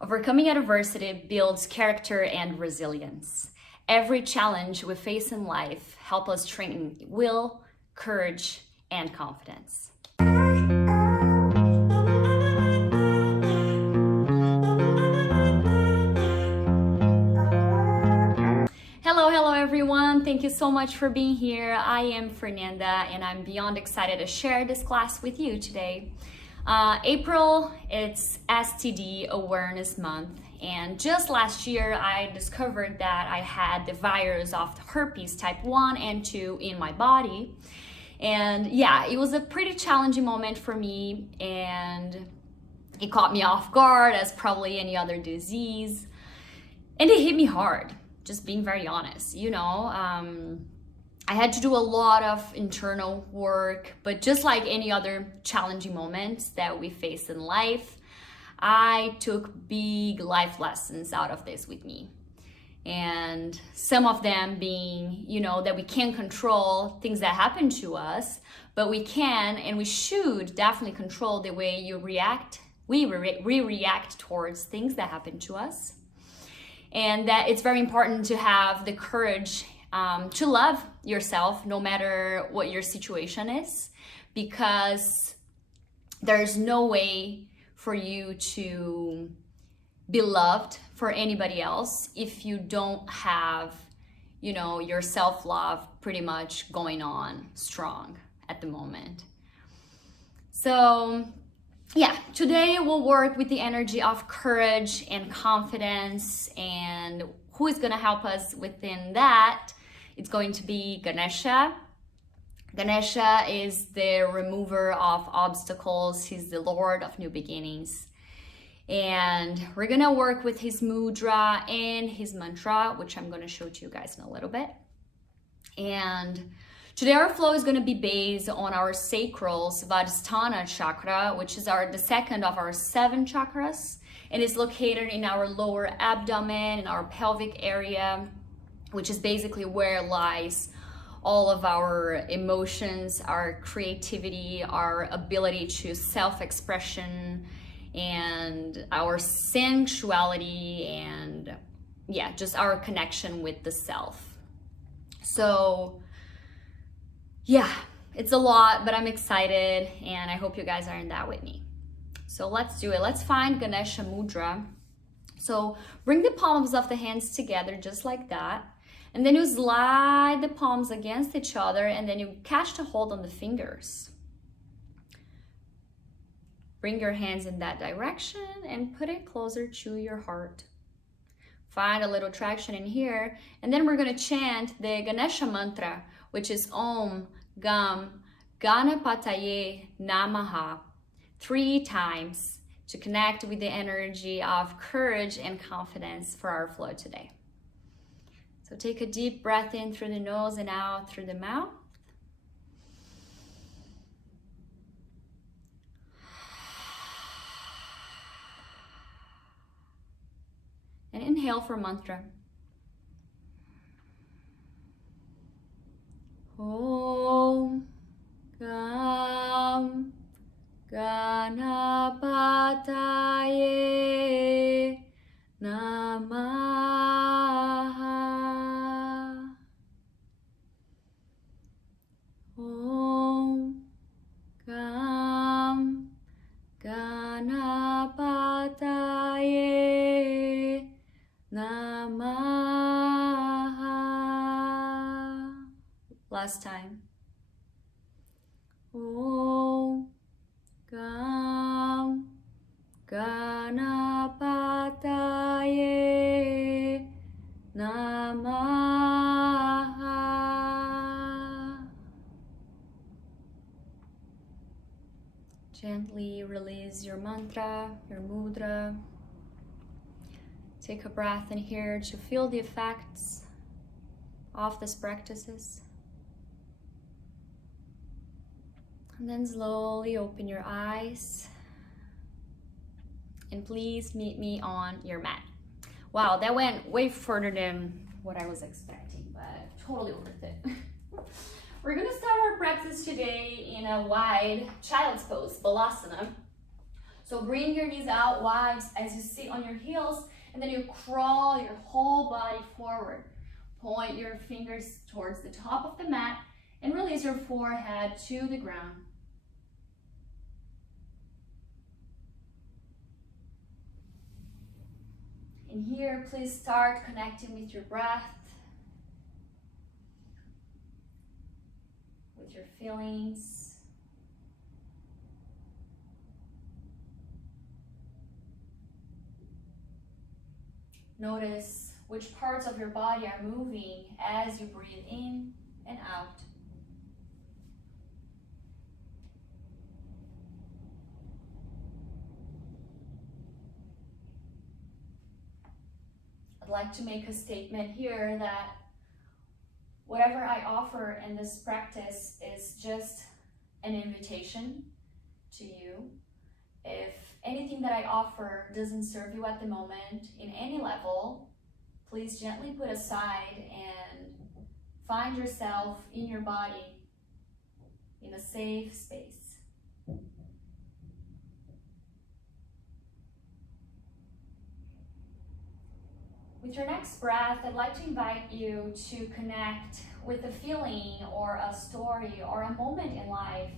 Overcoming adversity builds character and resilience. Every challenge we face in life helps us strengthen will, courage, and confidence. Hello everyone. Thank you so much for being here. I am Fernanda and I'm beyond excited to share this class with you today. April, it's STD Awareness Month, and just last year I discovered that I had the virus of herpes type 1 and 2 in my body. And yeah, it was a pretty challenging moment for me, and it caught me off guard as probably any other disease. And it hit me hard, just being very honest, I had to do a lot of internal work, but just like any other challenging moments that we face in life, I took big life lessons out of this with me. And some of them being, that we can't control things that happen to us, but we can and we should definitely control the way we react towards things that happen to us. And that it's very important to have the courage to love yourself no matter what your situation is, because there's no way for you to be loved for anybody else if you don't have, your self-love pretty much going on strong at the moment. So yeah, today we'll work with the energy of courage and confidence, and who is going to help us within that? It's going to be Ganesha. Ganesha is the remover of obstacles. He's the Lord of new beginnings. And we're going to work with his mudra and his mantra, which I'm going to show to you guys in a little bit. And today our flow is going to be based on our sacral Tadasana chakra, which is the second of our 7 chakras, and is located in our lower abdomen, in our pelvic area, which is basically where lies all of our emotions, our creativity, our ability to self-expression, and our sensuality, and yeah, just our connection with the self. So yeah, it's a lot, but I'm excited, and I hope you guys are in that with me. So let's do it. Let's find Ganesha Mudra. So bring the palms of the hands together just like that. And then you slide the palms against each other, and then you catch the hold on the fingers. Bring your hands in that direction and put it closer to your heart. Find a little traction in here, and then we're going to chant the Ganesha Mantra, which is Om Gam Ganapataye Namaha 3 times to connect with the energy of courage and confidence for our flow today. So take a deep breath in through the nose and out through the mouth. And inhale for mantra. Om Gam Ganapataye Namaha. Om Gam Ganapataye Namaha. Last time. Om Gam Ganapataye Namaha. Gently release your mantra, your mudra. Take a breath in here to feel the effects of these practices. And then slowly open your eyes. And please meet me on your mat. Wow, that went way further than what I was expecting, but totally worth it. We're gonna start our practice today in a wide child's pose, Balasana. So bring your knees out wide as you sit on your heels, and then you crawl your whole body forward. Point your fingers towards the top of the mat and release your forehead to the ground. And here, please start connecting with your breath, with your feelings. Notice which parts of your body are moving as you breathe in and out. I'd like to make a statement here that whatever I offer in this practice is just an invitation to you. If anything that I offer doesn't serve you at the moment in any level, please gently put aside and find yourself in your body in a safe space. With your next breath, I'd like to invite you to connect with a feeling or a story or a moment in life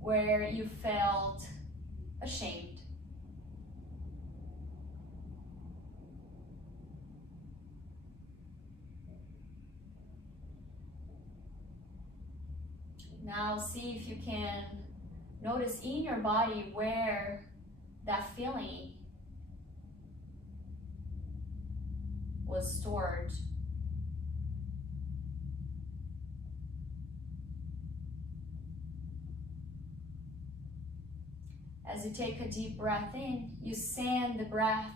where you felt ashamed. Now see if you can notice in your body where that feeling was stored. As you take a deep breath in, you send the breath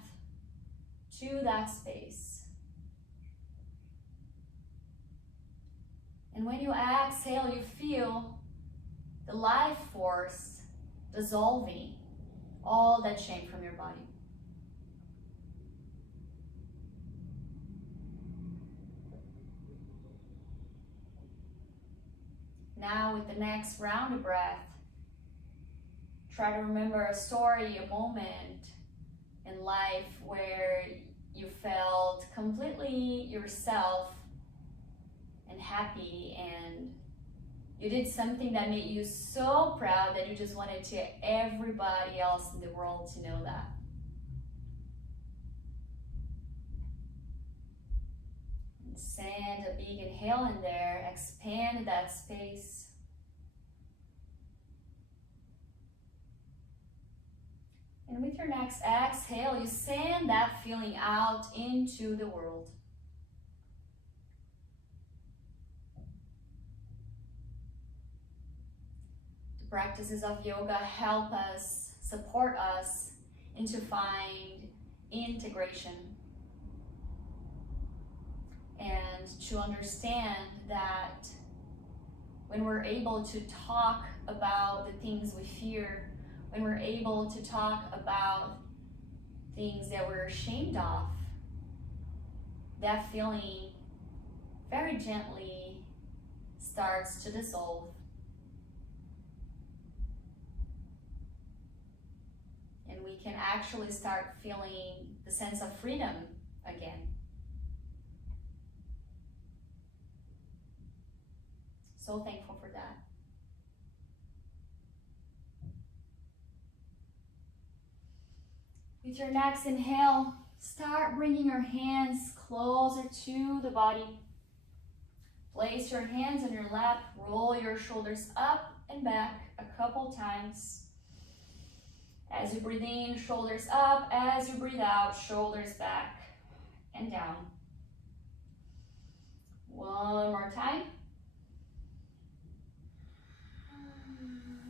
to that space. And when you exhale, you feel the life force dissolving all that shame from your body. Now with the next round of breath, try to remember a story, a moment in life where you felt completely yourself and happy, and you did something that made you so proud that you just wanted to everybody else in the world to know that. Send a big inhale in there, expand that space. And with your next exhale, you send that feeling out into the world. The practices of yoga help us, support us, and to find integration. And to understand that when we're able to talk about the things we fear, when we're able to talk about things that we're ashamed of, that feeling very gently starts to dissolve. And we can actually start feeling the sense of freedom again. So thankful for that. With your next inhale, start bringing your hands closer to the body. Place your hands on your lap, roll your shoulders up and back a couple times. As you breathe in, shoulders up. As you breathe out, shoulders back and down. One more time.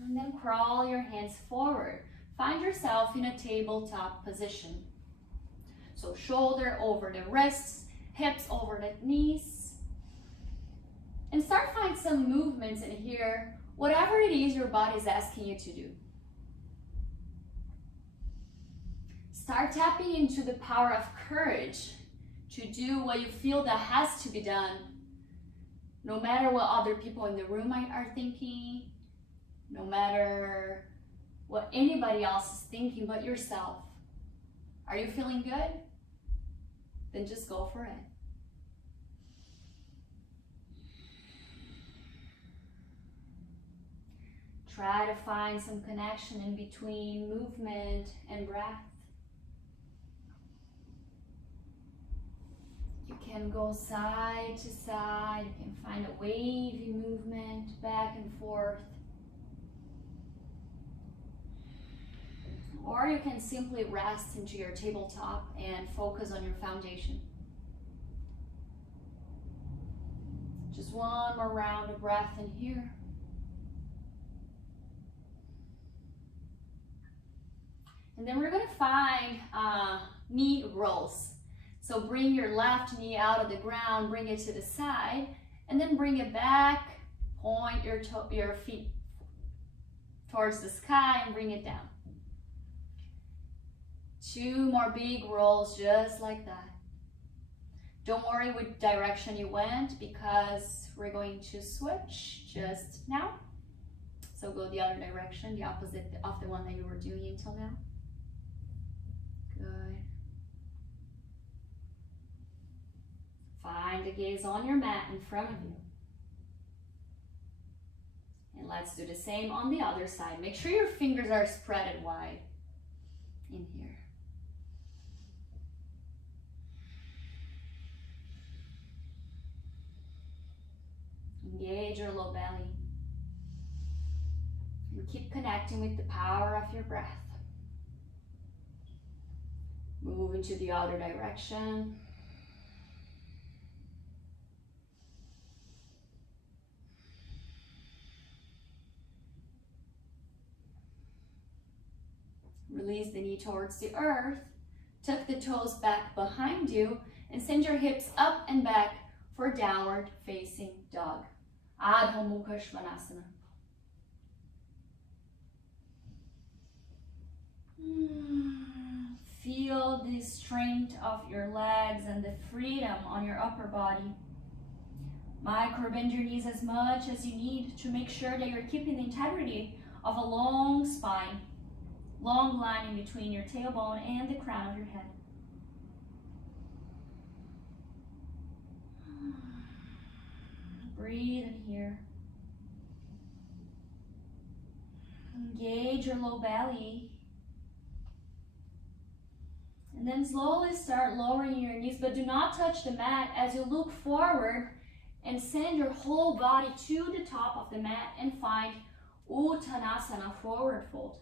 And then crawl your hands forward. Find yourself in a tabletop position. So shoulder over the wrists, hips over the knees. And start finding some movements in here, whatever it is your body is asking you to do. Start tapping into the power of courage to do what you feel that has to be done, no matter what other people in the room are thinking, no matter what anybody else is thinking but yourself. Are you feeling good? Then just go for it. Try to find some connection in between movement and breath. You can go side to side. You can find a wavy movement back and forth. Or you can simply rest into your tabletop and focus on your foundation. Just one more round of breath in here. And then we're going to find knee rolls. So bring your left knee out of the ground, bring it to the side, and then bring it back. Point your feet towards the sky and bring it down. 2 more big rolls just like that. Don't worry which direction you went because we're going to switch just now. So go the other direction, the opposite of the one that you were doing until now. Good. Find the gaze on your mat in front of you. And let's do the same on the other side. Make sure your fingers are spread wide in here. Engage your low belly. And keep connecting with the power of your breath. Move into the other direction. Release the knee towards the earth. Tuck the toes back behind you and send your hips up and back for downward facing dog. Adho Mukha Svanasana. Feel the strength of your legs and the freedom on your upper body. Micro bend your knees as much as you need to make sure that you're keeping the integrity of a long spine. Long line in between your tailbone and the crown of your head. Breathe in here. Engage your low belly. And then slowly start lowering your knees, but do not touch the mat as you look forward and send your whole body to the top of the mat and find Uttanasana, forward fold.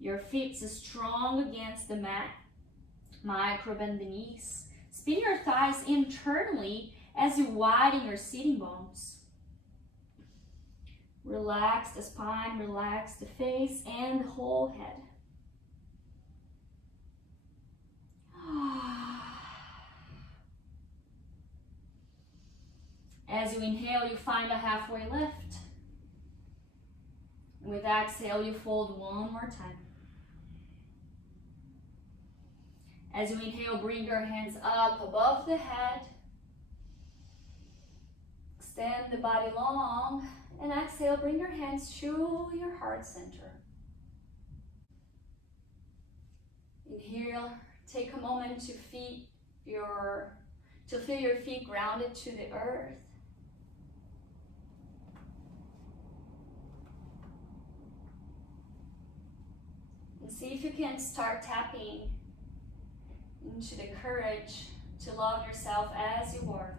Your feet are strong against the mat. Micro bend the knees. Spin your thighs internally as you widen your sitting bones. Relax the spine, relax the face and the whole head. As you inhale, you find a halfway lift. And with exhale, you fold one more time. As you inhale, bring your hands up above the head. Extend the body long. And exhale, bring your hands to your heart center. Inhale, take a moment to feel your feet grounded to the earth. And see if you can start tapping into the courage to love yourself as you are.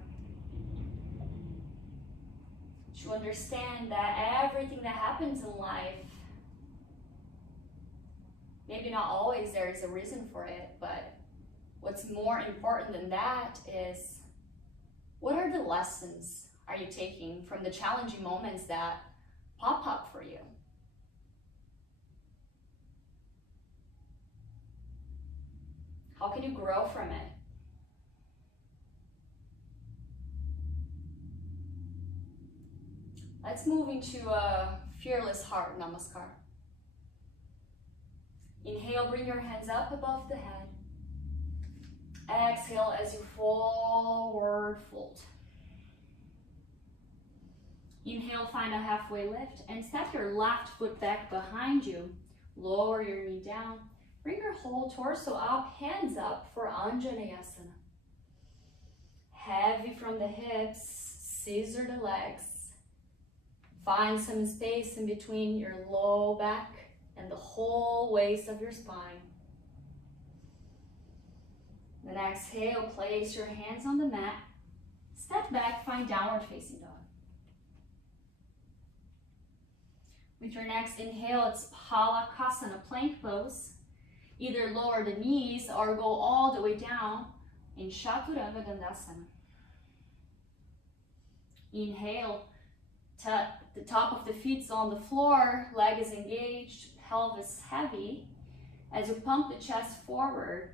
To understand that everything that happens in life, maybe not always there is a reason for it, but what's more important than that is, what are the lessons are you taking from the challenging moments that pop up for you? How can you grow from it? Let's move into a fearless heart Namaskar. Inhale, bring your hands up above the head. Exhale as you forward fold. Inhale, find a halfway lift and step your left foot back behind you. Lower your knee down. Bring your whole torso up, hands up for Anjaneyasana. Heavy from the hips, scissor the legs. Find some space in between your low back and the whole waist of your spine. Then exhale, place your hands on the mat. Step back, find downward facing dog. With your next inhale, it's Palakasana, plank pose. Either lower the knees or go all the way down in Chaturanga Dandasana. Inhale, the top of the feet is on the floor, leg is engaged, pelvis heavy. As you pump the chest forward,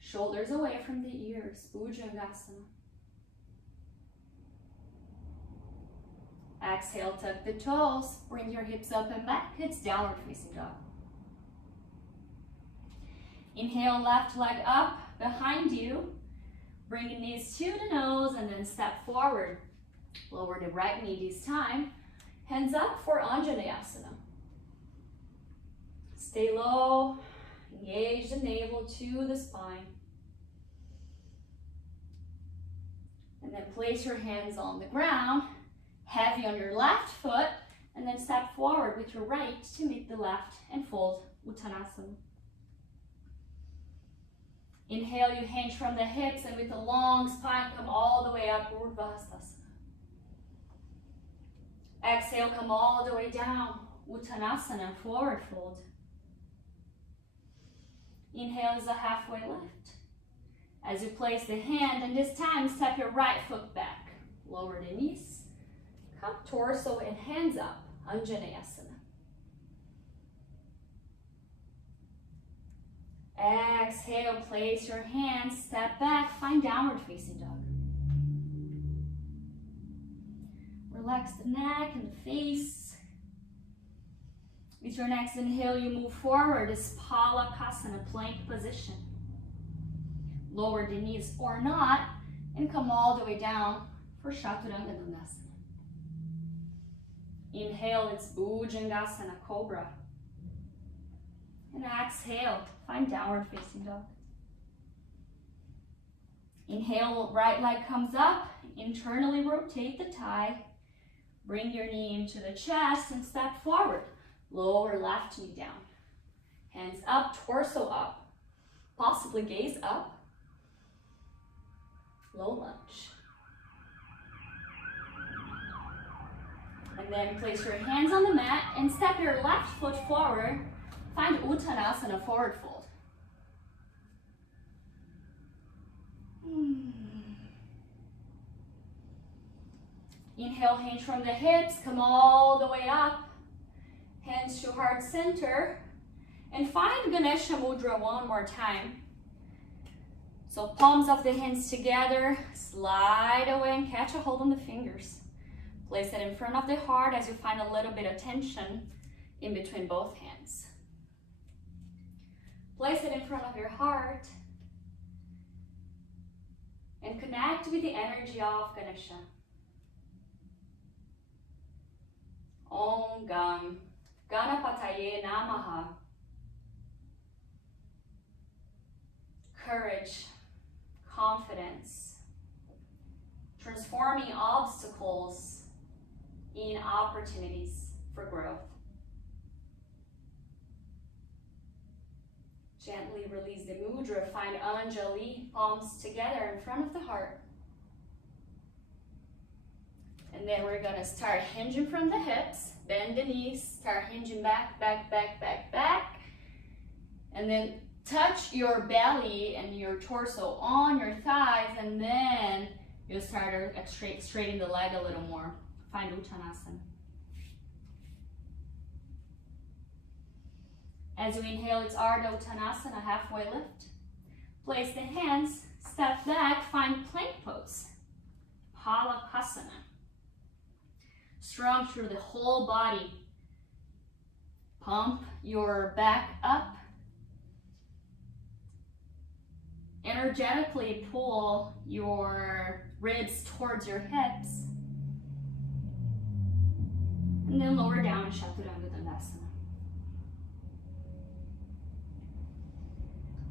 shoulders away from the ears, Bhujangasana. Exhale, tuck the toes, bring your hips up and back. It's downward facing dog. Inhale, left leg up behind you. Bring the knees to the nose and then step forward. Lower the right knee this time. Hands up for Anjaneyasana. Stay low, engage the navel to the spine. And then place your hands on the ground, heavy on your left foot, and then step forward with your right to meet the left and fold Uttanasana. Inhale, you hinge from the hips and with a long spine come all the way up, Urdhva. Exhale, come all the way down, Uttanasana, forward fold. Inhale is a halfway lift. As you place the hand, and this time step your right foot back. Lower the knees, cup torso and hands up, Anjaneyasana. Exhale, place your hands, step back, find downward facing dog. Relax the neck and the face. With your next inhale, you move forward, this Palakasana, plank position. Lower the knees or not, and come all the way down for Chaturanga Dandasana. Inhale, it's Bhujangasana, Cobra. And exhale, find downward facing dog. Inhale, right leg comes up, internally rotate the thigh. Bring your knee into the chest and step forward. Lower left knee down. Hands up, torso up. Possibly gaze up. Low lunge. And then place your hands on the mat and step your left foot forward. Find Uttanasana, forward fold. Inhale, hinge from the hips, come all the way up. Hands to heart center. And find Ganesha Mudra one more time. So palms of the hands together, slide away and catch a hold on the fingers. Place it in front of the heart as you find a little bit of tension in between both hands. Place it in front of your heart and connect with the energy of Ganesha. Om Gam Ganapataye Namaha. Courage, confidence, transforming obstacles in opportunities for growth. Gently release the mudra, find Anjali, palms together in front of the heart. And then we're gonna start hinging from the hips, bend the knees, start hinging back, back, back, back, back. And then touch your belly and your torso on your thighs, and then you'll start straightening the leg a little more. Find Uttanasana. As you inhale, it's Ardha Uttanasana, halfway lift. Place the hands, step back, find plank pose. Palakasana. Strong through the whole body. Pump your back up. Energetically pull your ribs towards your hips. And then lower down in Chaturanga Dandasana.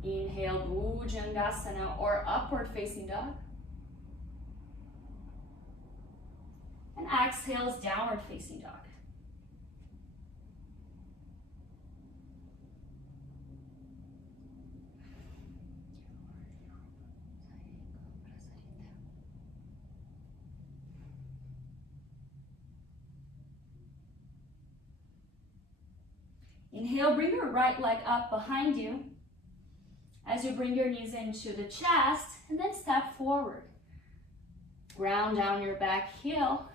Inhale, Bhujangasana or upward facing dog. And exhale, downward facing dog. Inhale, bring your right leg up behind you as you bring your knees into the chest, and then step forward. Ground down your back heel.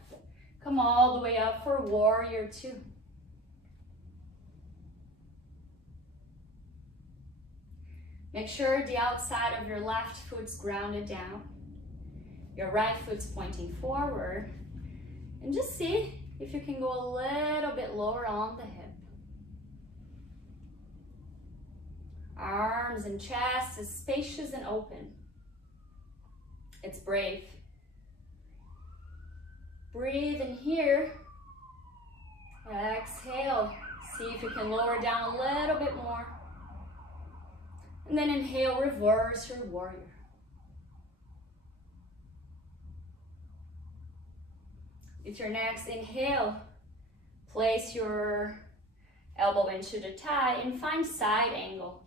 Come all the way up for warrior two. Make sure the outside of your left foot's grounded down. Your right foot's pointing forward. And just see if you can go a little bit lower on the hip. Arms and chest is spacious and open. It's brave. Breathe in here. Exhale. See if you can lower down a little bit more. And then inhale, reverse your warrior. With your next inhale, place your elbow into the thigh and find side angle.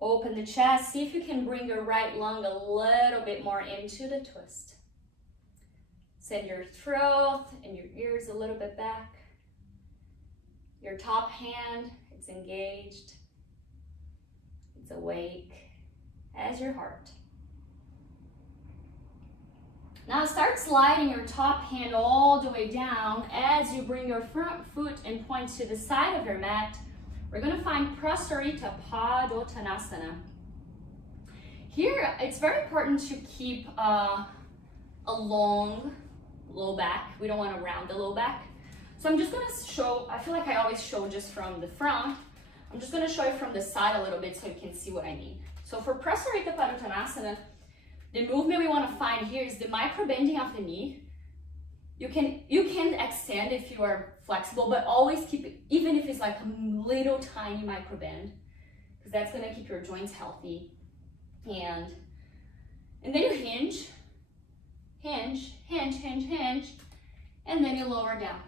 Open the chest. See if you can bring your right lung a little bit more into the twist. Send your throat and your ears a little bit back. Your top hand, it's engaged. It's awake as your heart. Now start sliding your top hand all the way down as you bring your front foot and point to the side of your mat. We're going to find Prasarita Padottanasana. Here, it's very important to keep a long low back. We don't want to round the low back. So I'm just going to show, I feel like I always show just from the front. I'm just going to show you from the side a little bit so you can see what I mean. So for Prasarita Padottanasana, the movement we want to find here is the micro bending of the knee. You can extend if you are flexible, but always keep it, even if it's like a little tiny micro bend, because that's going to keep your joints healthy. And then you hinge, and then you lower down.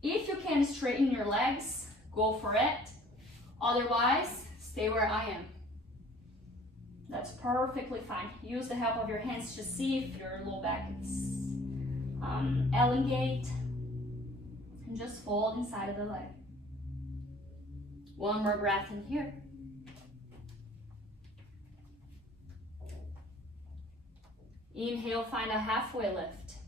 If you can straighten your legs, go for it. Otherwise, stay where I am. That's perfectly fine. Use the help of your hands to see if your low back is elongate, and just fold inside of the leg. One more breath in here. Inhale, find a halfway lift.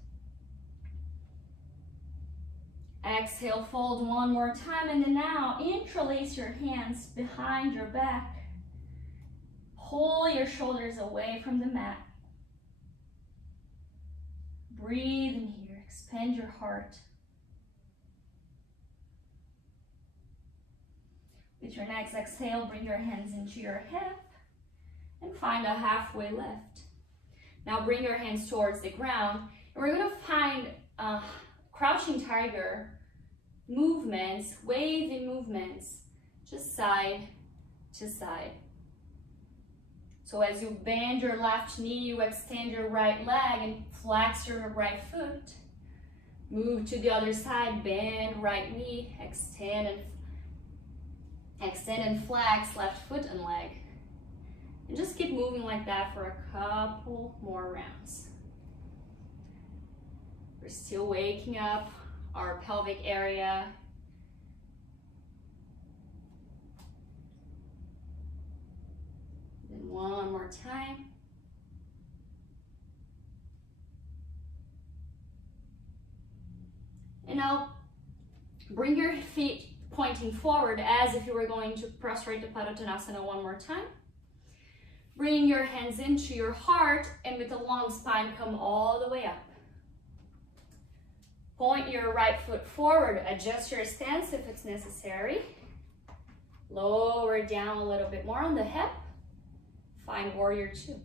Exhale, fold one more time, and then now interlace your hands behind your back. Pull your shoulders away from the mat. Breathe in here, expand your heart. With your next exhale, bring your hands into your hip and find a halfway lift. Now bring your hands towards the ground, and we're going to find crouching tiger movements, wavy movements, just side to side. So as you bend your left knee, you extend your right leg and flex your right foot. Move to the other side, bend right knee, extend and flex left foot and leg. And just keep moving like that for a couple more rounds. We're still waking up our pelvic area. Then one more time. And now bring your feet pointing forward as if you were going to Prasarita Padottanasana one more time. Bring your hands into your heart, and with a long spine, come all the way up. Point your right foot forward, adjust your stance if it's necessary. Lower down a little bit more on the hip. Find warrior two.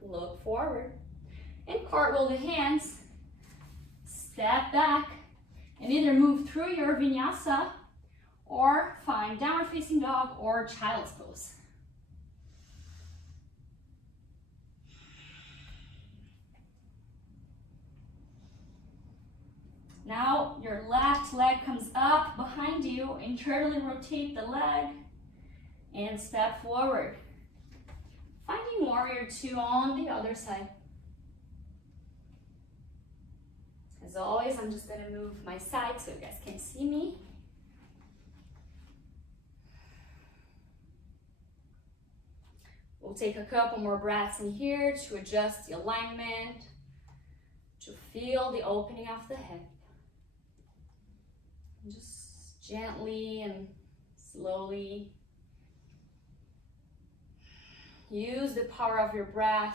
Look forward. and cartwheel the hands, step back, and either move through your vinyasa or find downward facing dog or child's pose. Now your left leg comes up behind you, internally rotate the leg and step forward. Finding warrior two on the other side. As always, I'm just gonna move my side so you guys can see me. We'll take a couple more breaths in here to adjust the alignment, to feel the opening of the hip. And just gently and slowly use the power of your breath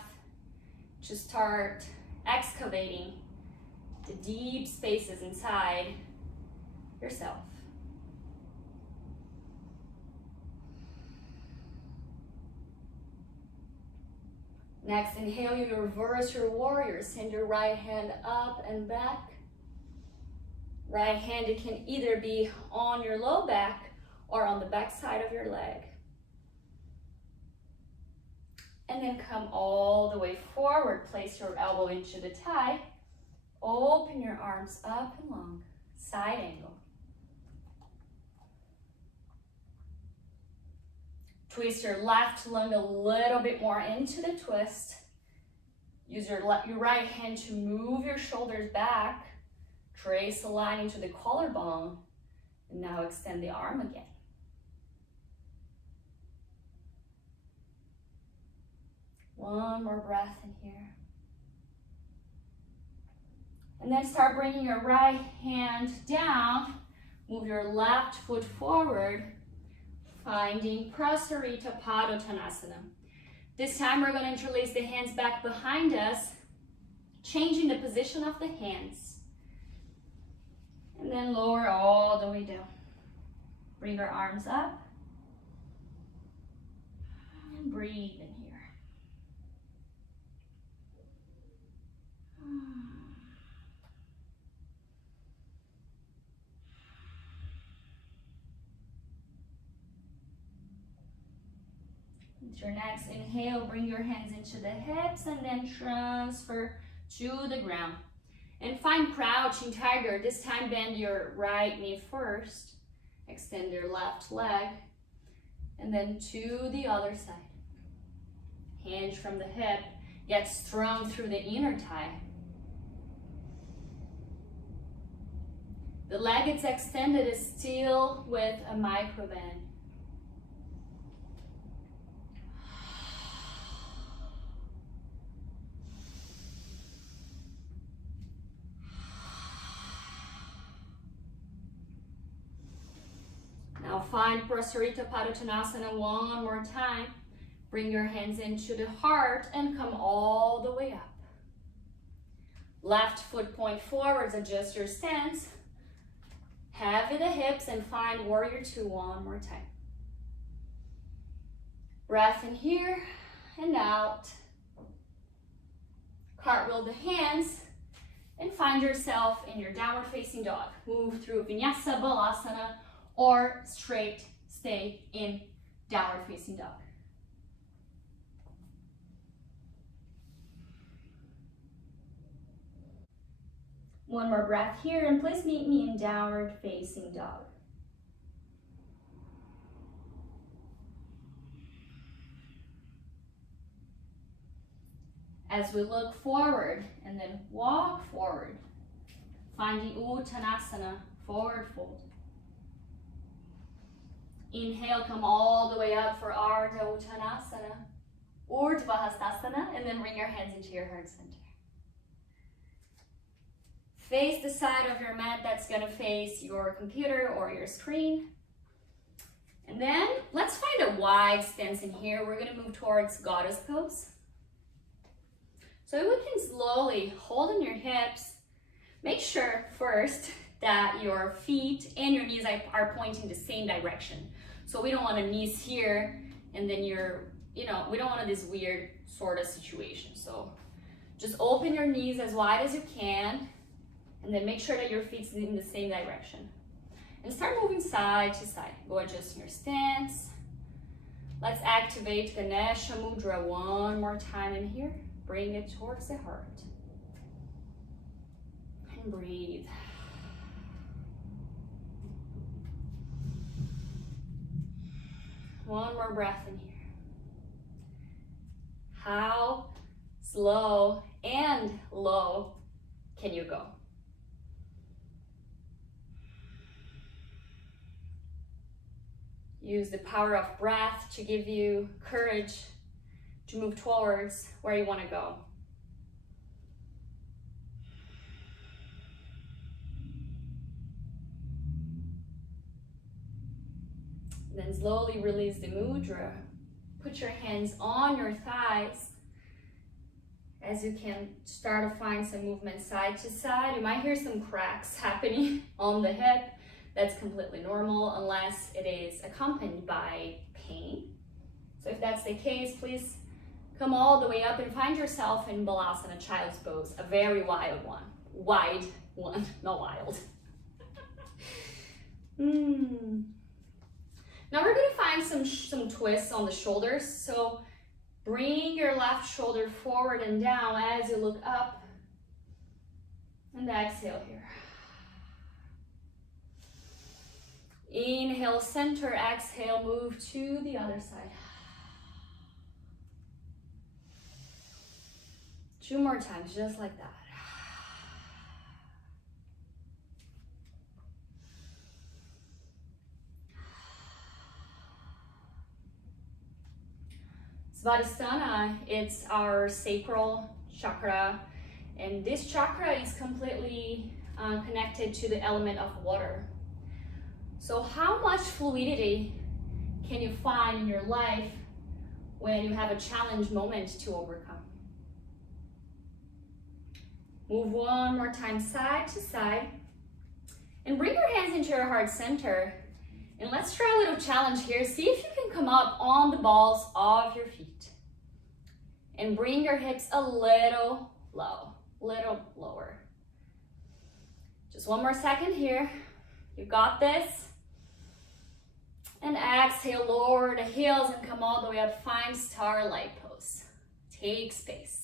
to start excavating the deep spaces inside yourself. Next, inhale, you reverse your warrior. Send your right hand up and back. Right hand, it can either be on your low back or on the back side of your leg. And then come all the way forward. Place your elbow into the thigh. Open your arms up and long. Side angle. Twist your left lung a little bit more into the twist. Use your right hand to move your shoulders back. Trace a line into the collarbone. And now extend the arm again. One more breath in here. And then start bringing your right hand down. Move your left foot forward. Finding Restorative Uttanasana. This time we're going to interlace the hands back behind us, changing the position of the hands. And then lower all the way down. Bring our arms up. And breathe in here. With your next inhale, bring your hands into the hips and then transfer to the ground. And find crouching tiger. This time bend your right knee first. Extend your left leg. And then to the other side. Hinge from the hip. Get strong through the inner thigh. The leg it's extended is still with a micro bend. Now find Restorative Uttanasana one more time. Bring your hands into the heart and come all the way up. Left foot point forwards, adjust your stance. Heavy the hips and find warrior two one more time. Breath in here and out. Cartwheel the hands and find yourself in your downward facing dog. Move through Vinyasa Balasana or straight stay in downward facing dog. One more breath here and please meet me in downward facing dog. As we look forward and then walk forward, finding Uttanasana, forward fold. Inhale, come all the way up for Ardha Uttanasana, Urdhva Hastasana, and then bring your hands into your heart center. Face the side of your mat that's gonna face your computer or your screen. And then let's find a wide stance in here. We're gonna move towards Goddess Pose. So we can slowly hold in your hips. Make sure first that your feet and your knees are pointing the same direction. So we don't want the knees here and then we don't want this weird sort of situation. So Just open your knees as wide as you can, and then make sure that your feet's in the same direction. And start moving side to side. Go adjusting your stance. Let's activate Ganesha Mudra one more time in here. Bring it towards the heart. And breathe. One more breath in here. How slow and low can you go? Use the power of breath to give you courage to move towards where you want to go. Then slowly release the mudra. Put your hands on your thighs. As you can start to find some movement side to side. You might hear some cracks happening on the hip. That's completely normal unless it is accompanied by pain. So if that's the case, please come all the way up and find yourself in Balasana, Child's Pose, a very wide one. Wide one, not wild. Now we're gonna find some twists on the shoulders. So bring your left shoulder forward and down as you look up. And exhale here. Inhale, center, exhale, move to the other side. 2 more times, just like that. Tadasana, it's our sacral chakra, and this chakra is completely connected to the element of water. So how much fluidity can you find in your life when you have a challenge moment to overcome? Move one more time side to side, and bring your hands into your heart center. And let's try a little challenge here. See if you can come up on the balls of your feet. And bring your hips a little low, little lower. Just one more second here. You got this. And exhale, lower the heels and come all the way up. Find Starlight Pose. Take space.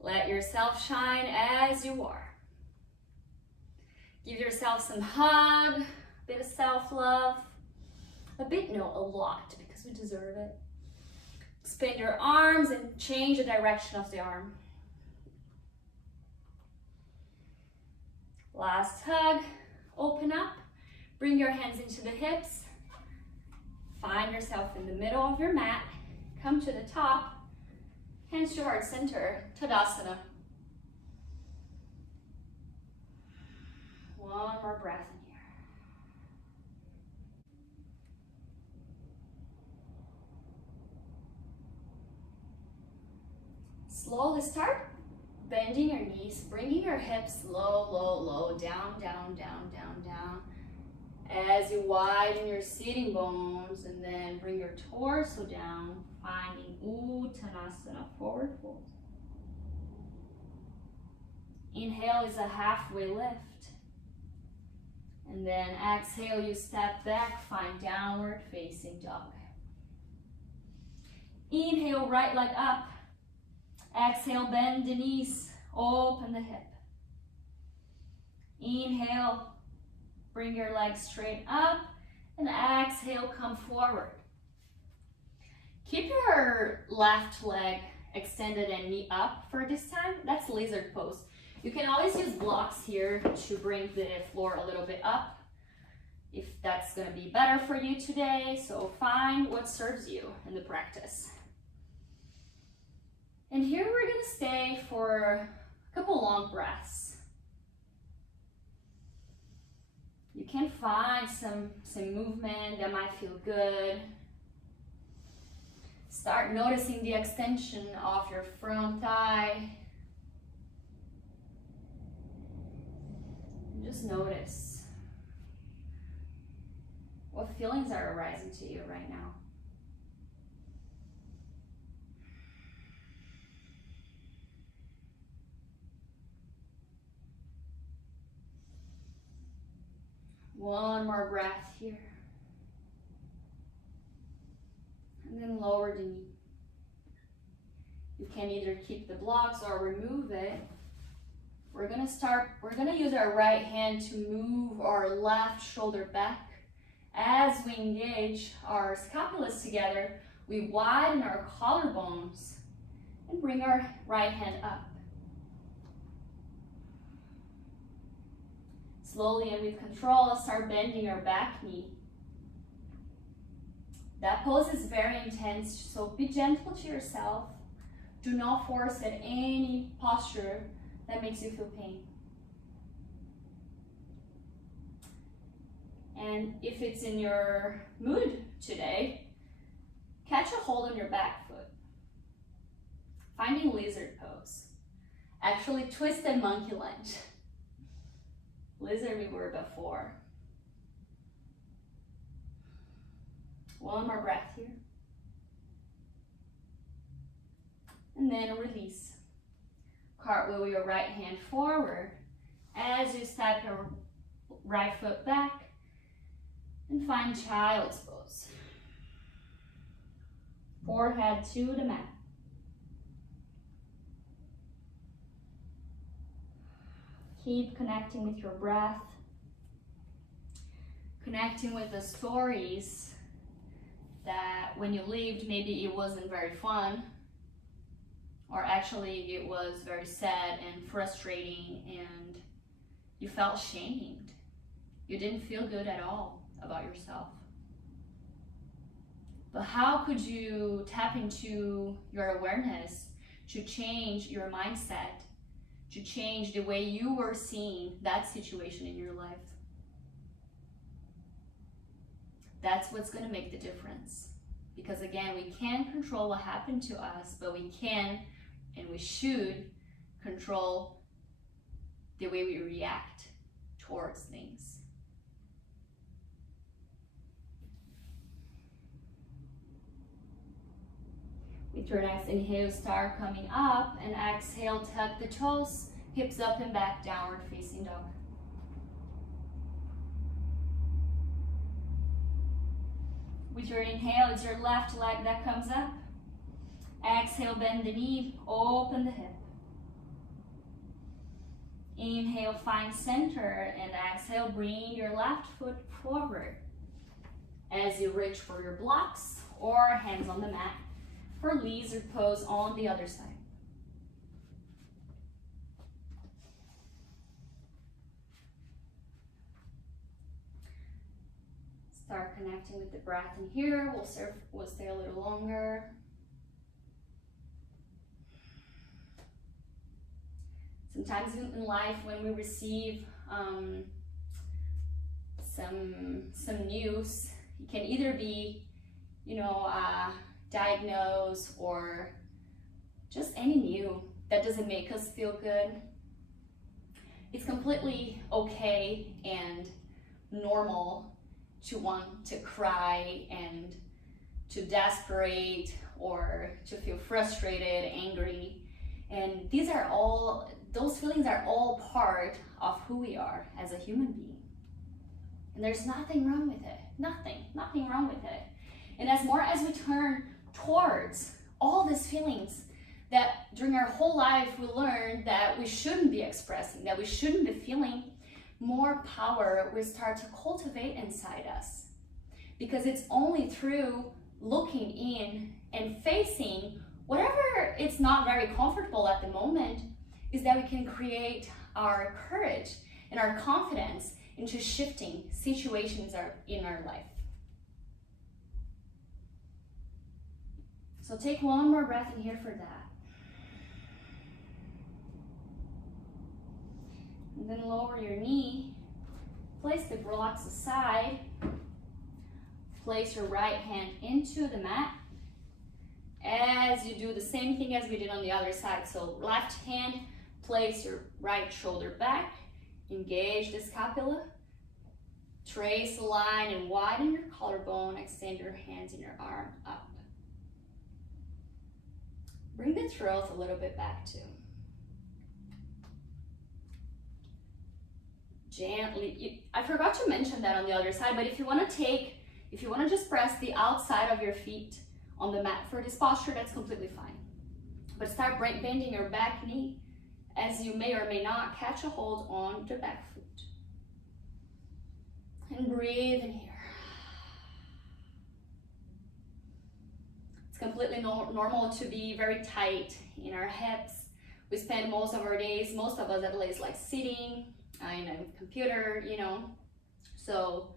Let yourself shine as you are. Give yourself some hug. Bit of self-love, a lot, because we deserve it. Expand your arms and change the direction of the arm. Last hug, open up, bring your hands into the hips, find yourself in the middle of your mat, come to the top, hands to heart center, Tadasana. One more breath in here. Slowly start bending your knees, bringing your hips low, low, low, down, down, down, down, down. As you widen your sitting bones, and then bring your torso down, finding Uttanasana, forward fold. Inhale is a halfway lift. And then exhale, you step back, find downward facing dog. Inhale, right leg up. Exhale, bend the knees, open the hip. Inhale, bring your legs straight up, and exhale, come forward. Keep your left leg extended and knee up for this time. That's lizard pose. You can always use blocks here to bring the floor a little bit up, if that's gonna be better for you today. So find what serves you in the practice. And here we're gonna stay for a couple long breaths. You can find some movement that might feel good. Start noticing the extension of your front thigh. Just notice what feelings are arising to you right now. One more breath here. And then lower the knee. You can either keep the blocks or remove it. We're gonna use our right hand to move our left shoulder back. As we engage our scapulas together, we widen our collarbones and bring our right hand up. Slowly and with control, start bending our back knee. That pose is very intense, so be gentle to yourself. Do not force at any posture that makes you feel pain. And if it's in your mood today, catch a hold on your back foot. Finding lizard pose. Actually, twisted monkey lunge. Lizard we were before. One more breath here. And then release. Cartwheel your right hand forward as you step your right foot back and find child's pose. Forehead to the mat. Keep connecting with your breath, connecting with the stories that when you lived, maybe it wasn't very fun, or actually it was very sad and frustrating and you felt shamed. You didn't feel good at all about yourself. But how could you tap into your awareness to change your mindset, to change the way you were seeing that situation in your life? That's what's going to make the difference. Because again, we can't control what happened to us, but we can and we should control the way we react towards things. With your next inhale, start coming up, and exhale, tuck the toes, hips up and back, downward facing dog. With your inhale, it's your left leg that comes up. Exhale, bend the knee, open the hip. Inhale, find center, and exhale, bring your left foot forward. As you reach for your blocks or hands on the mat for lizard pose on the other side. Start connecting with the breath in here. We'll stay a little longer. Sometimes in life, when we receive some news, it can either be, diagnose or just any new that doesn't make us feel good. It's completely okay and normal to want to cry and to desperate or to feel frustrated, angry. And those feelings are all part of who we are as a human being. And there's nothing wrong with it. Nothing wrong with it. And as more as we turn towards all these feelings that during our whole life we learned that we shouldn't be expressing, that we shouldn't be feeling, more power we start to cultivate inside us. Because it's only through looking in and facing whatever it's not very comfortable at the moment is that we can create our courage and our confidence into shifting situations in our life. So take one more breath in here for that. And then lower your knee, place the blocks aside, place your right hand into the mat as you do the same thing as we did on the other side. So left hand, place your right shoulder back, engage the scapula, trace a line and widen your collarbone, extend your hands and your arm up. Bring the throat a little bit back too. gently, I forgot to mention that on the other side, but if you want to just press the outside of your feet on the mat for this posture, that's completely fine. But start bending your back knee as you may or may not catch a hold on the back foot. And breathe in here. It's completely normal to be very tight in our hips. We spend most of our days, most of us at least, like sitting in a computer, you know. So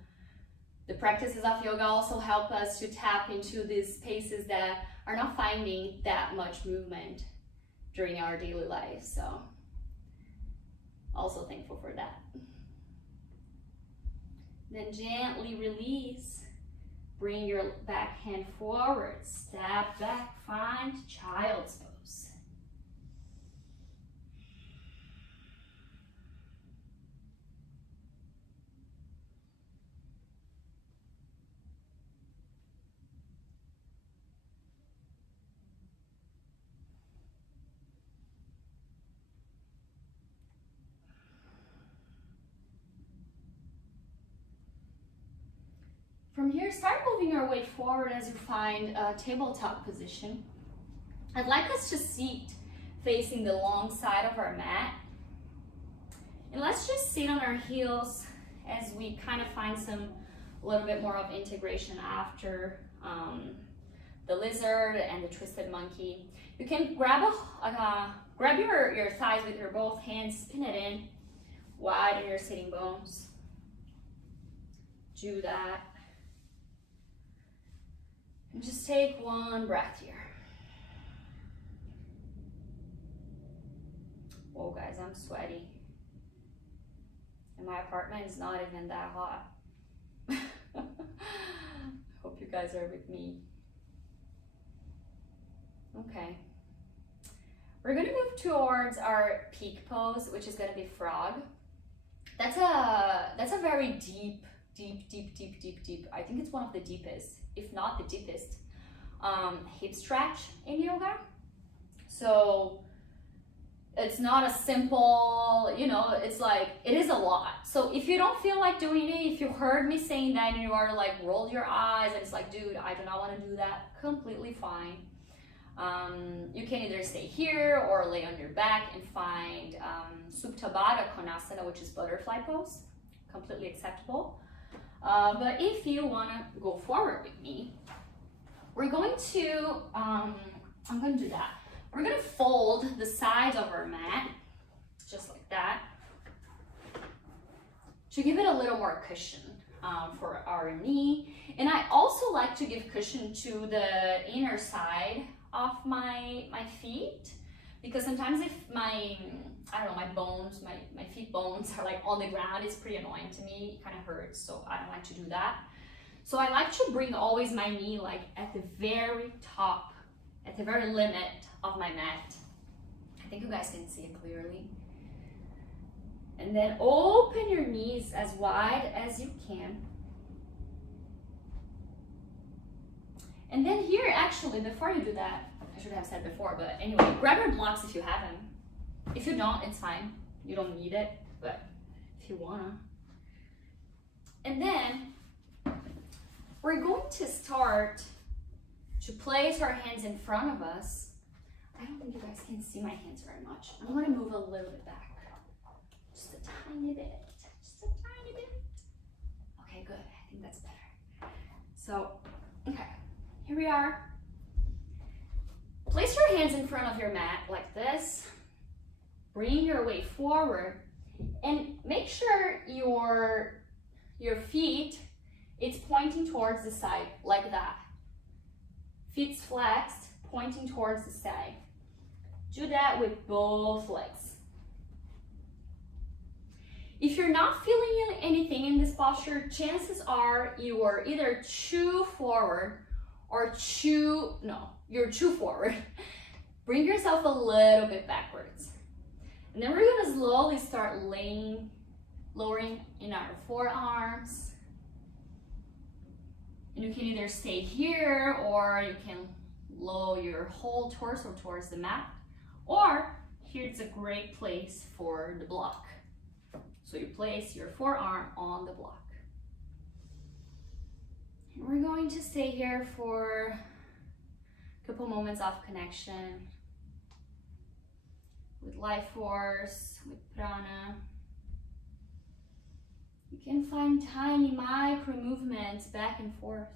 the practices of yoga also help us to tap into these spaces that are not finding that much movement during our daily life. So also thankful for that. Then gently release. Bring your back hand forward. Step back. Find child's pose. From here, start moving your way forward as you find a tabletop position. I'd like us to sit facing the long side of our mat. And let's just sit on our heels as we kind of find a little bit more of integration after the lizard and the twisted monkey. You can grab your thighs with your both hands, spin it in, widen your sitting bones. Do that. And just take one breath here. Whoa, guys, I'm sweaty. And my apartment is not even that hot. Hope you guys are with me. Okay. We're gonna move towards our peak pose, which is gonna be frog. That's a very deep. I think it's one of the deepest, if not the deepest, hip stretch in yoga. So it's not a simple, you know, it's like, it is a lot. So if you don't feel like doing it, if you heard me saying that and you are like, rolled your eyes and it's like, dude, I do not want to do that, completely fine. You can either stay here or lay on your back and find Supta Baddha Konasana, which is butterfly pose, completely acceptable. But if you want to go forward with me, we're going to, I'm going to do that. We're going to fold the sides of our mat, just like that, to give it a little more cushion for our knee. And I also like to give cushion to the inner side of my feet, because sometimes if my bones, my feet bones are like on the ground, it's pretty annoying to me, it kind of hurts, so I don't like to do that. So I like to bring always my knee like at the very top, at the very limit of my mat. I think you guys can see it clearly. And then open your knees as wide as you can. And then here, actually, before you do that, I should have said before, but anyway, grab your blocks if you have them. If you don't, it's fine. You don't need it, but if you wanna. And then we're going to start to place our hands in front of us. I don't think you guys can see my hands very much. I'm gonna move a little bit back. Just a tiny bit, just a tiny bit. Okay, good, I think that's better. So, okay, here we are. Place your hands in front of your mat like this. Bring your weight forward and make sure your feet, it's pointing towards the side like that. Feet flexed, pointing towards the side. Do that with both legs. If you're not feeling anything in this posture, chances are you are either too forward or you're too forward. Bring yourself a little bit backwards. And then we're gonna slowly start lowering in our forearms. And you can either stay here or you can lower your whole torso towards the mat. Or here's a great place for the block. So you place your forearm on the block. And we're going to stay here for a couple moments of connection with life force, with prana. You can find tiny micro movements back and forth.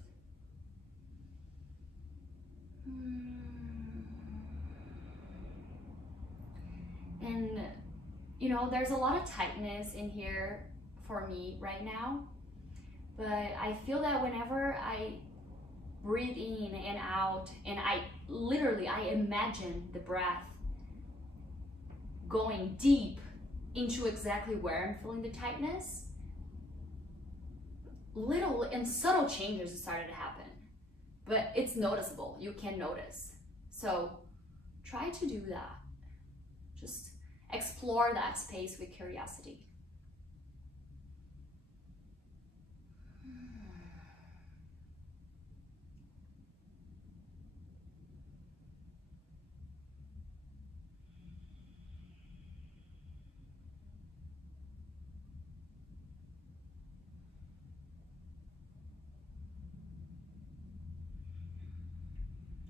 And you know, there's a lot of tightness in here for me right now, but I feel that whenever I breathe in and out, and I imagine the breath going deep into exactly where I'm feeling the tightness, little and subtle changes started to happen, but it's noticeable. You can notice. So try to do that. Just explore that space with curiosity.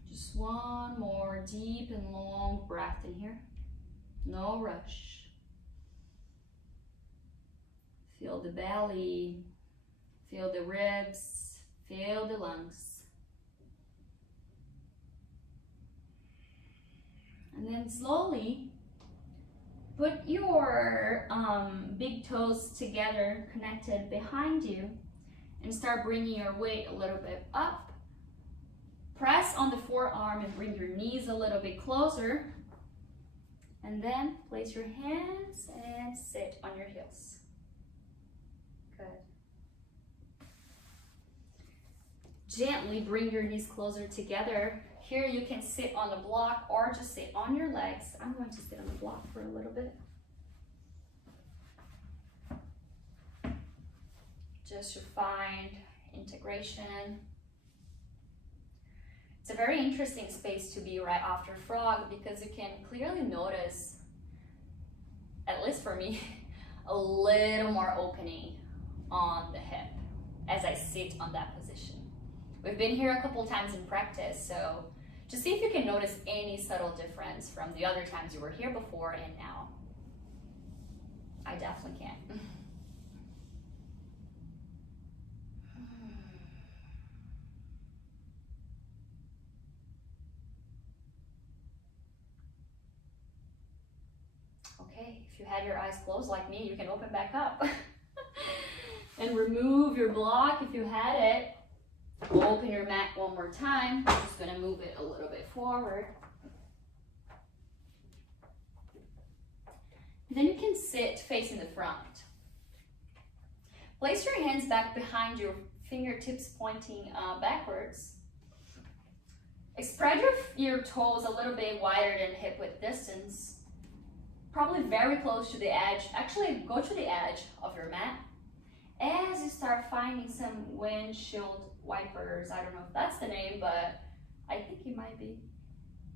Just one more deep and long breath in here. No rush. Feel the belly, feel the ribs, feel the lungs. And then slowly put your big toes together, connected behind you, and start bringing your weight a little bit up. Press on the forearm and bring your knees a little bit closer. And then place your hands and sit on your heels. Good. Gently bring your knees closer together. Here you can sit on the block or just sit on your legs. I'm going to sit on the block for a little bit. Just to find integration. It's a very interesting space to be right after frog because you can clearly notice, at least for me, a little more opening on the hip as I sit on that position. We've been here a couple times in practice, so just see if you can notice any subtle difference from the other times you were here before and now. I definitely can. Okay, if you had your eyes closed like me, you can open back up and remove your block if you had it. Open your mat one more time. I'm just going to move it a little bit forward. Then you can sit facing the front. Place your hands back behind your fingertips pointing backwards. Spread your toes a little bit wider than hip width distance. Probably very close to the edge. Actually, go to the edge of your mat. As you start finding some windshield wipers, I don't know if that's the name, but I think it might be.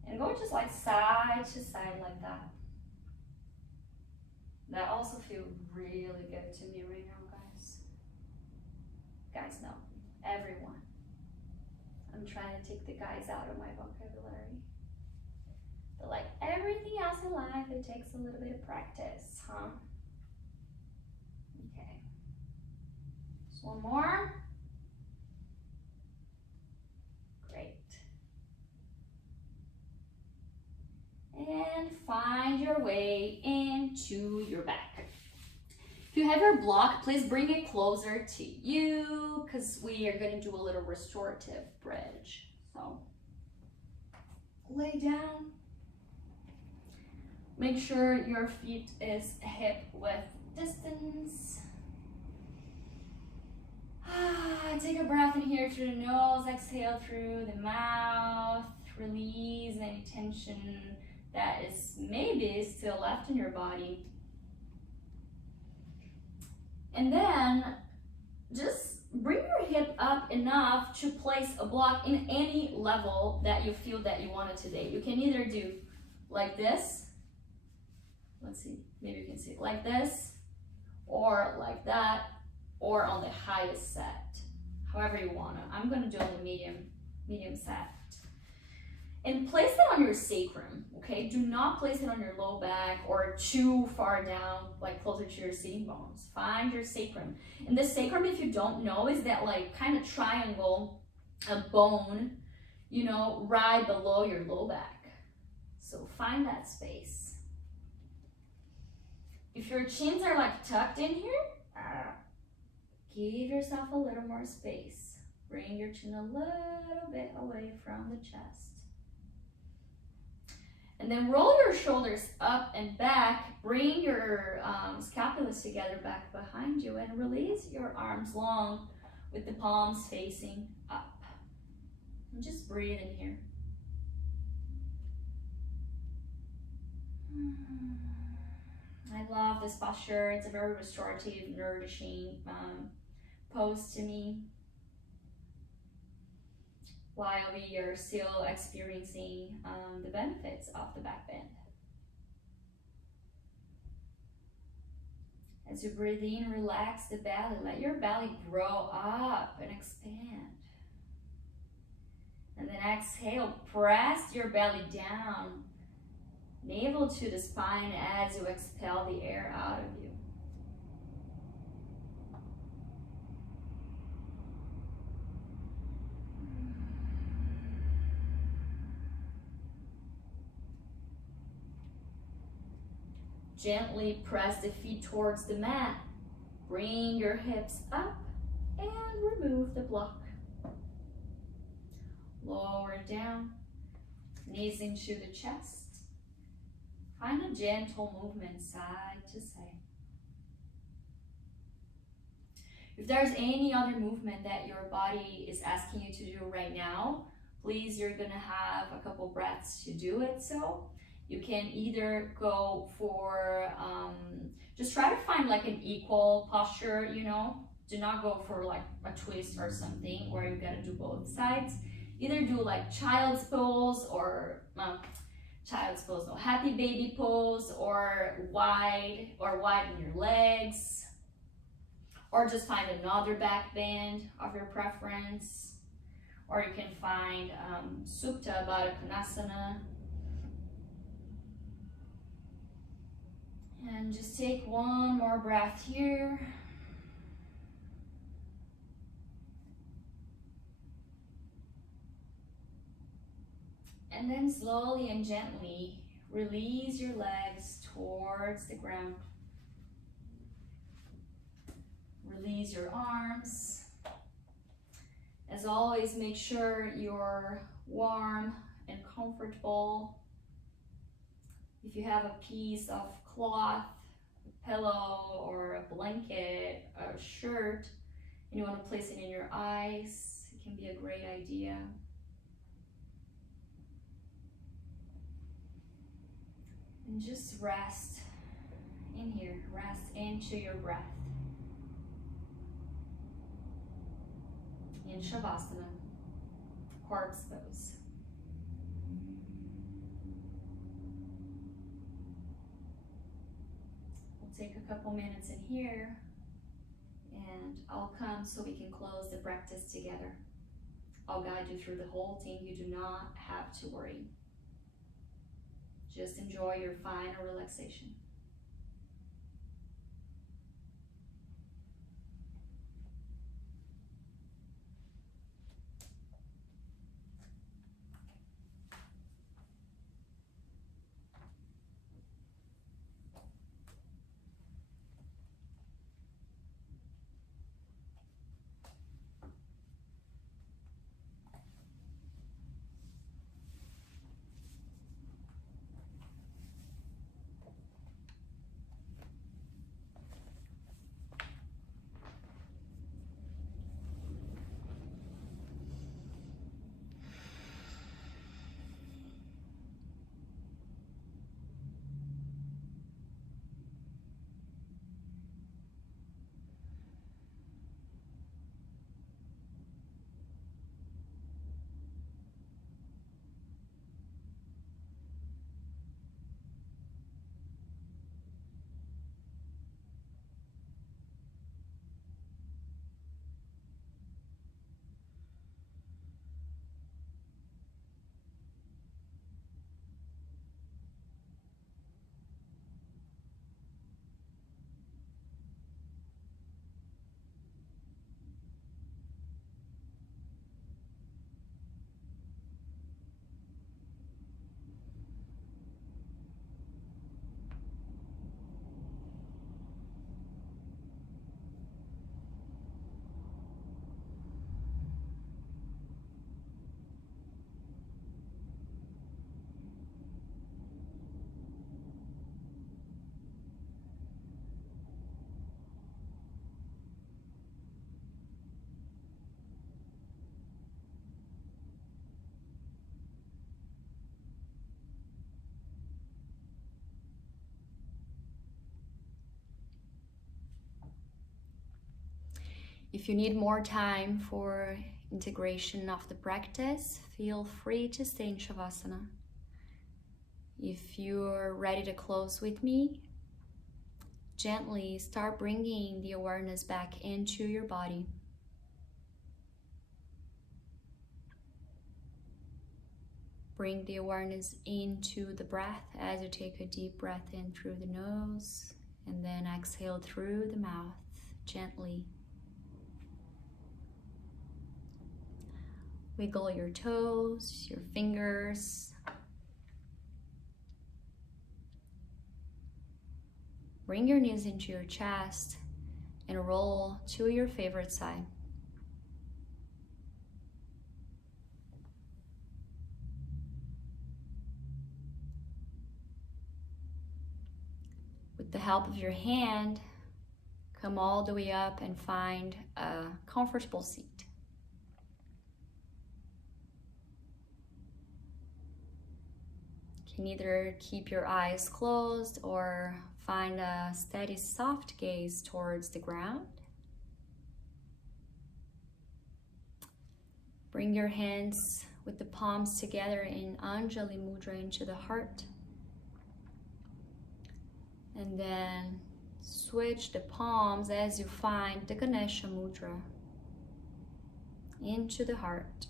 And go just like side to side like that. That also feels really good to me right now, guys. Guys, no, everyone. I'm trying to take the guys out of my vocabulary. But like everything else in life, it takes a little bit of practice, huh? Okay. Just one more. Great. And find your way into your back. If you have your block, please bring it closer to you because we are going to do a little restorative bridge. So lay down. Make sure your feet is hip width distance. Take a breath in here through the nose, exhale through the mouth, release any tension that is maybe still left in your body. And then just bring your hip up enough to place a block in any level that you feel that you want it today. You can either do like this. Let's see, maybe you can see it like this, or like that, or on the highest set, however you wanna. I'm gonna do on the medium set. And place it on your sacrum, okay? Do not place it on your low back or too far down, like closer to your sitting bones. Find your sacrum. And the sacrum, if you don't know, is that like kind of triangle, a bone, you know, right below your low back. So find that space. If your chins are like tucked in here, give yourself a little more space. Bring your chin a little bit away from the chest. And then roll your shoulders up and back. Bring your scapulas together back behind you and release your arms long with the palms facing up. And just breathe in here. I love this posture. It's a very restorative, nourishing pose to me, while we are still experiencing the benefits of the back bend. As you breathe in, relax the belly. Let your belly grow up and expand. And then exhale, press your belly down, navel to the spine as you expel the air out of you. Gently press the feet towards the mat. Bring your hips up and remove the block. Lower down, knees into the chest. Find a gentle movement side to side. If there's any other movement that your body is asking you to do right now, please, you're gonna have a couple breaths to do it. So you can either go for, just try to find like an equal posture, you know. Do not go for like a twist or something where you gotta do both sides. Either do like child's pose or happy baby pose, or widen your legs, or just find another back bend of your preference, or you can find Supta Baddha Konasana. And just take one more breath here. And then slowly and gently release your legs towards the ground. Release your arms. As always, make sure you're warm and comfortable. If you have a piece of cloth, a pillow, or a blanket, a shirt, and you want to place it in your eyes, it can be a great idea. And just rest in here, rest into your breath. In Shavasana, corpse pose. We'll take a couple minutes in here, and I'll come so we can close the practice together. I'll guide you through the whole thing. You do not have to worry. Just enjoy your final relaxation. If you need more time for integration of the practice, feel free to stay in Shavasana. If you're ready to close with me, gently start bringing the awareness back into your body. Bring the awareness into the breath as you take a deep breath in through the nose and then exhale through the mouth gently. Wiggle your toes, your fingers. Bring your knees into your chest and roll to your favorite side. With the help of your hand, come all the way up and find a comfortable seat. You can either keep your eyes closed or find a steady, soft gaze towards the ground. Bring your hands with the palms together in Anjali Mudra into the heart. And then switch the palms as you find the Ganesha Mudra into the heart.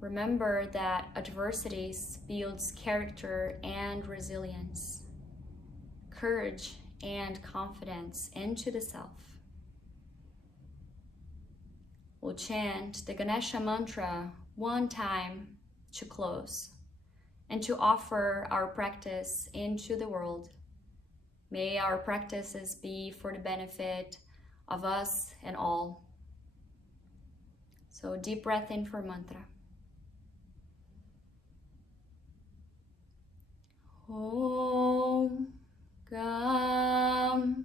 Remember that adversity builds character and resilience, courage and confidence into the self. We'll chant the Ganesha Mantra one time to close and to offer our practice into the world. May our practices be for the benefit of us and all. So deep breath in for mantra. Om Gam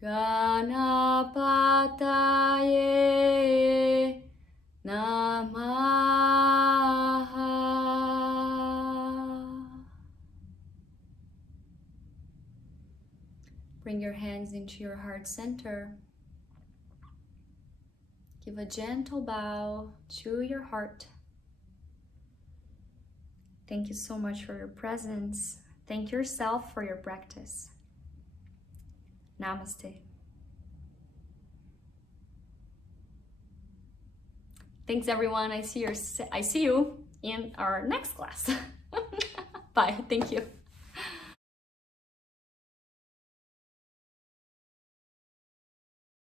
Ganapataye Namaha. Bring your hands into your heart center. Give a gentle bow to your heart. Thank you so much for your presence. Thank yourself for your practice. Namaste. Thanks everyone. I see you in our next class. Bye. Thank you.